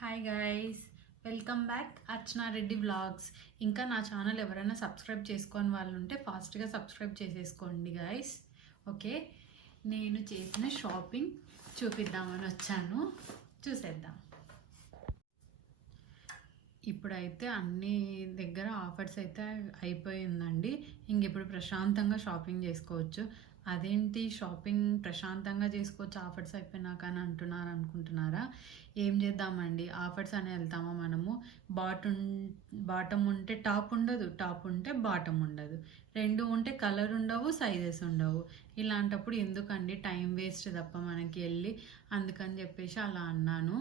Hi guys, welcome back అర్చనా Reddy vlogs. ఇంకా నా channel ఎవరైనా సబ్స్క్రైబ్ చేసుకొని వాళ్ళు ఉంటే ఫాస్ట్గా సబ్స్క్రైబ్ చేసేసుకోండి గైస్. ఓకే, నేను చేసిన షాపింగ్ చూపిద్దామని వచ్చాను, చూసేద్దాం. ఇప్పుడైతే అన్ని దగ్గర ఆఫర్స్ అయితే అయిపోయిందండి. ఇప్పుడు ప్రశాంతంగా షాపింగ్ చేసుకోవచ్చు. అదేంటి షాపింగ్ ప్రశాంతంగా చేసుకోవచ్చు ఆఫర్స్ అయిపోయినాక అని అనుకుంటున్నారా? ఏం చేద్దామండి, ఆఫర్స్ అని వెళ్తామా మనము? బాటమ్ ఉంటే టాప్ ఉండదు, టాప్ ఉంటే బాటమ్ ఉండదు, రెండు ఉంటే కలర్ ఉండవు, సైజెస్ ఉండవు. ఇలాంటప్పుడు ఎందుకండి టైం వేస్ట్ తప్ప మనకి వెళ్ళి, అందుకని చెప్పేసి అలా అన్నాను.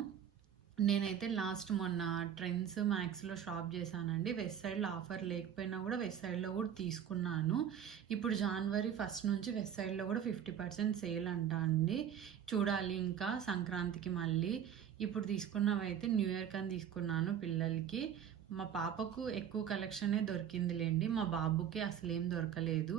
నేనైతే లాస్ట్ మొన్న ట్రెండ్స్ మ్యాక్స్లో షాప్ చేశానండి. వెస్ట్ సైడ్లో ఆఫర్ లేకపోయినా కూడా వెస్ట్ సైడ్లో కూడా తీసుకున్నాను. ఇప్పుడు జనవరి 1 నుంచి వెస్ట్ సైడ్లో కూడా 50% సేల్ అంట అండి. చూడాలి ఇంకా సంక్రాంతికి మళ్ళీ. ఇప్పుడు తీసుకున్నవైతే న్యూ ఇయర్ కని తీసుకున్నాను పిల్లలకి. మా పాపకు ఎక్కువ కలెక్షనే దొరికిందిలేండి, మా బాబుకి అసలు ఏం దొరకలేదు.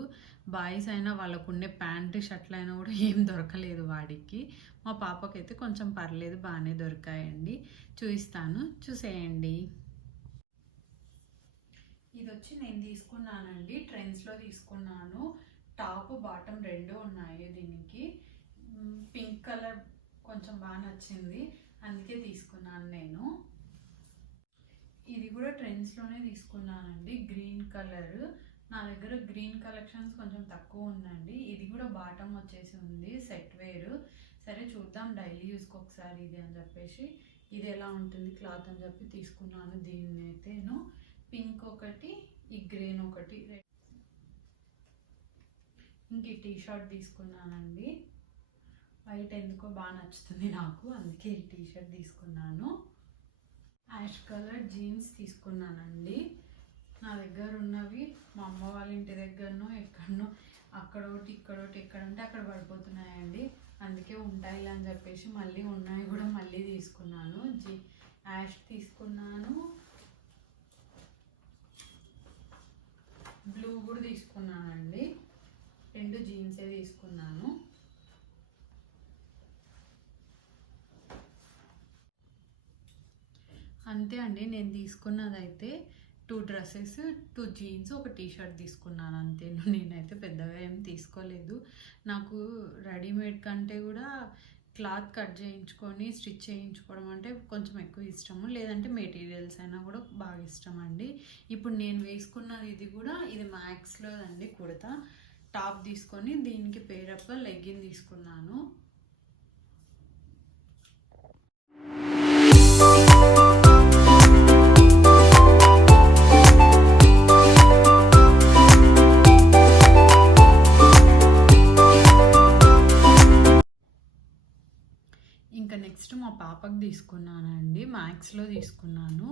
బాయ్స్ అయినా వాళ్ళకు ఉండే ప్యాంటు షర్ట్లు అయినా కూడా ఏం దొరకలేదు వాడికి. మా పాపకైతే కొంచెం పర్లేదు, బాగానే దొరికాయండి. చూపిస్తాను, చూసేయండి. ఇది వచ్చి నేను తీసుకున్నానండి, ట్రెండ్స్లో తీసుకున్నాను. టాప్ బాటమ్ రెండు ఉన్నాయి. దీనికి పింక్ కలర్ కొంచెం బాగా నచ్చింది, అందుకే తీసుకున్నాను నేను. ఇది కూడా ట్రెండ్స్లోనే తీసుకున్నానండి, గ్రీన్ కలర్. నా దగ్గర గ్రీన్ కలెక్షన్స్ కొంచెం తక్కువ ఉందండి. ఇది కూడా బాటమ్ వచ్చేసి ఉంది, సెట్ వేర్. సరే చూద్దాం డైలీ యూస్కి ఒకసారి ఇది అని చెప్పేసి, ఇది ఎలా ఉంటుంది క్లాత్ అని చెప్పి తీసుకున్నాను. దీన్ని అయితేను పింక్ ఒకటి, ఈ గ్రీన్ ఒకటి, ఇంక ఈ టీషర్ట్ తీసుకున్నానండి. వైట్ ఎందుకో బాగా నచ్చుతుంది నాకు, అందుకే ఈ టీషర్ట్ తీసుకున్నాను. యాష్ కలర్ జీన్స్ తీసుకున్నానండి. నా దగ్గర ఉన్నవి మా అమ్మ వాళ్ళ ఇంటి దగ్గరనో ఎక్కడనో అక్కడోటి ఇక్కడోటి ఎక్కడంటే అక్కడ పడిపోతున్నాయండి, అందుకే ఉంటాయి అని చెప్పేసి మళ్ళీ ఉన్నాయి కూడా మళ్ళీ తీసుకున్నాను. యాష్ తీసుకున్నాను, బ్లూ కూడా తీసుకున్నానండి. రెండు జీన్సే తీసుకున్నాను. అంతే అండి, నేను తీసుకున్నదైతే 2 డ్రెస్సెస్, 2 జీన్స్, ఒక టీషర్ట్ తీసుకున్నాను అంతే. నేనైతే పెద్దగా ఏం తీసుకోలేదు. నాకు రెడీమేడ్ కంటే కూడా క్లాత్ కట్ చేయించుకొని స్టిచ్ చేయించుకోవడం అంటే కొంచెం ఎక్కువ ఇష్టము, లేదంటే మెటీరియల్స్ అయినా కూడా బాగా ఇష్టం అండి. ఇప్పుడు నేను వేసుకున్నది ఇది కూడా, ఇది మ్యాక్స్లో అండి కుర్తా. టాప్ తీసుకొని దీనికి పేరప్ లెగ్గిన్ తీసుకున్నాను. ఇంకా నెక్స్ట్ మా పాపకు తీసుకున్నానండి, మ్యాక్స్లో తీసుకున్నాను.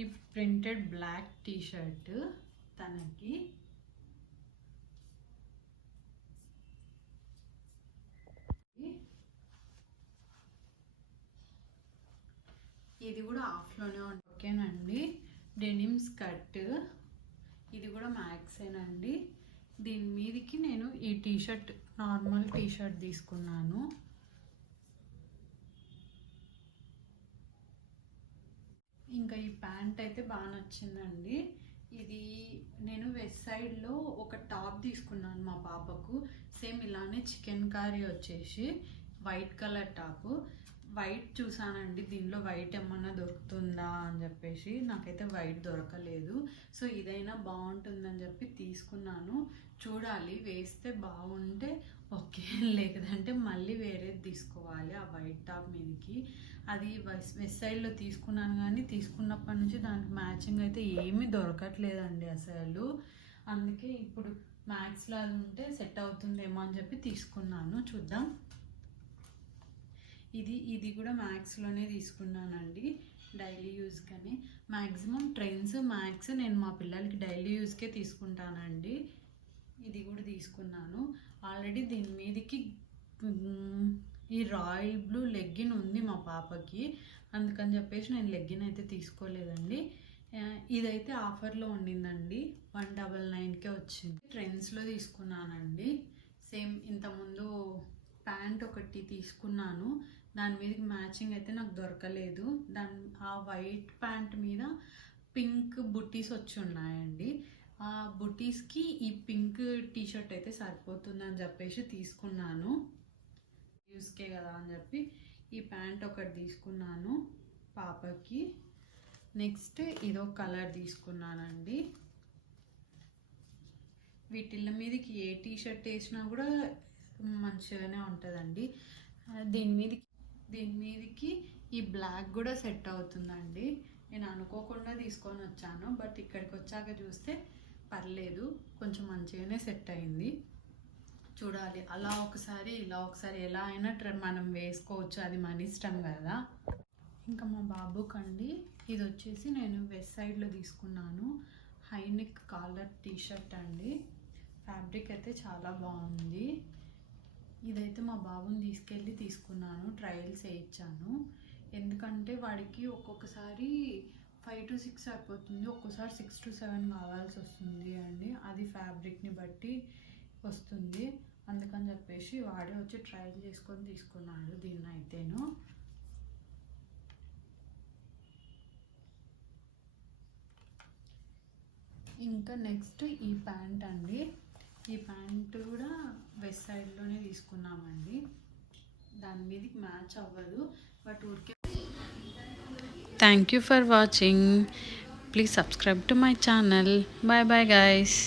ఈ ప్రింటెడ్ బ్లాక్ టీషర్ట్ తనకి. ఇది కూడా ఆఫ్లోనే ఓకేనండి. డెనిమ్ స్కర్ట్, ఇది కూడా మ్యాక్సేనండి. దీని మీదకి నేను ఈ టీషర్ట్, నార్మల్ టీషర్ట్ తీసుకున్నాను. ఇంకా ఈ ప్యాంట్ అయితే బాగా నచ్చిందండి. ఇది నేను వెస్ట్ సైడ్లో ఒక టాప్ తీసుకున్నాను మా పాపకు, సేమ్ ఇలానే చికెన్ కర్రీ వచ్చేసి వైట్ కలర్ టాప్. వైట్ చూసానండి, దీనిలో వైట్ ఏమన్నా దొరుకుతుందా అని చెప్పేసి, నాకైతే వైట్ దొరకలేదు. సో ఇదైనా బాగుంటుందని చెప్పి తీసుకున్నాను. చూడాలి, వేస్తే బాగుంటే ఓకే, లేదంటే మళ్ళీ వేరేది తీసుకోవాలి ఆ వైట్ టాప్ మీదకి. అది వెస్ట్ సైడ్లో తీసుకున్నాను, కానీ తీసుకున్నప్పటి నుంచి దానికి మ్యాచింగ్ అయితే ఏమీ దొరకట్లేదండి అసలు. అందుకే ఇప్పుడు మ్యాక్స్లో అది ఉంటే సెట్ అవుతుందేమో అని చెప్పి తీసుకున్నాను. చూద్దాం. ఇది కూడా మ్యాక్స్లోనే తీసుకున్నానండి, డైలీ యూజ్ కానీ. మ్యాక్సిమం ట్రెండ్స్ మ్యాక్స్ నేను మా పిల్లలకి డైలీ యూజ్కే తీసుకుంటానండి. ఇది కూడా తీసుకున్నాను. ఆల్రెడీ దీని మీదకి ఈ రాయల్ బ్లూ లెగ్గిన్ ఉంది మా పాపకి, అందుకని చెప్పేసి నేను లెగ్గిన్ అయితే తీసుకోలేదండి. ఇదైతే ఆఫర్లో ఉండిందండి, 199కే వచ్చింది. ట్రెండ్స్లో తీసుకున్నానండి. సేమ్ ఇంతకుముందు ప్యాంట్ ఒకటి తీసుకున్నాను, దాని మీదకి మ్యాచింగ్ అయితే నాకు దొరకలేదు. ఆ వైట్ ప్యాంట్ మీద పింక్ బుట్టీస్ వచ్చి ఉన్నాయండి. ఆ బుట్టీస్కి ఈ పింక్ టీషర్ట్ అయితే సరిపోతుందని చెప్పేసి తీసుకున్నాను. యూస్కే కదా అని చెప్పి ఈ ప్యాంట్ ఒకటి తీసుకున్నాను పాపకి. నెక్స్ట్ ఇదో కలర్ తీసుకున్నానండి. వీటిళ్ళ మీదకి ఏ టీషర్ట్ వేసినా కూడా మంచిగానే ఉంటుందండి. దీని మీదకి ఈ బ్లాక్ కూడా సెట్ అవుతుందండి. నేను అనుకోకుండా తీసుకొని వచ్చాను, బట్ ఇక్కడికి వచ్చాక చూస్తే పర్లేదు, కొంచెం మంచిగానే సెట్ అయింది. చూడాలి, అలా ఒకసారి ఇలా ఒకసారి ఎలా అయినా మనం వేసుకోవచ్చు, అది మన ఇష్టం కదా. ఇంకా మా బాబుకండి ఇది వచ్చేసి నేను వెస్ట్ సైడ్లో తీసుకున్నాను. హైనెక్ కాలర్ టీషర్ట్ అండి. ఫ్యాబ్రిక్ అయితే చాలా బాగుంది. ఇదైతే మా బాబుని తీసుకున్నాను, ట్రయల్స్ వేయించాను. ఎందుకంటే వాడికి ఒక్కొక్కసారి 5 to 6 సరిపోతుంది, ఒక్కోసారి 6 to 7 కావాల్సి వస్తుంది అండి. అది ఫ్యాబ్రిక్ని బట్టి వస్తుంది. అందుకని చెప్పేసి వాడే వచ్చి ట్రయల్ చేసుకొని తీసుకున్నాడు దీన్ని అయితేను. ఇంకా నెక్స్ట్ ఈ ప్యాంట్ అండి. ఈ ప్యాంట్ కూడా వెస్ట్ సైడ్లోనే తీసుకున్నామండి. దాని మీదకి మ్యాచ్ అవ్వదు, బట్ ఊరికే. Thank you for watching. Please subscribe to my channel. Bye bye guys.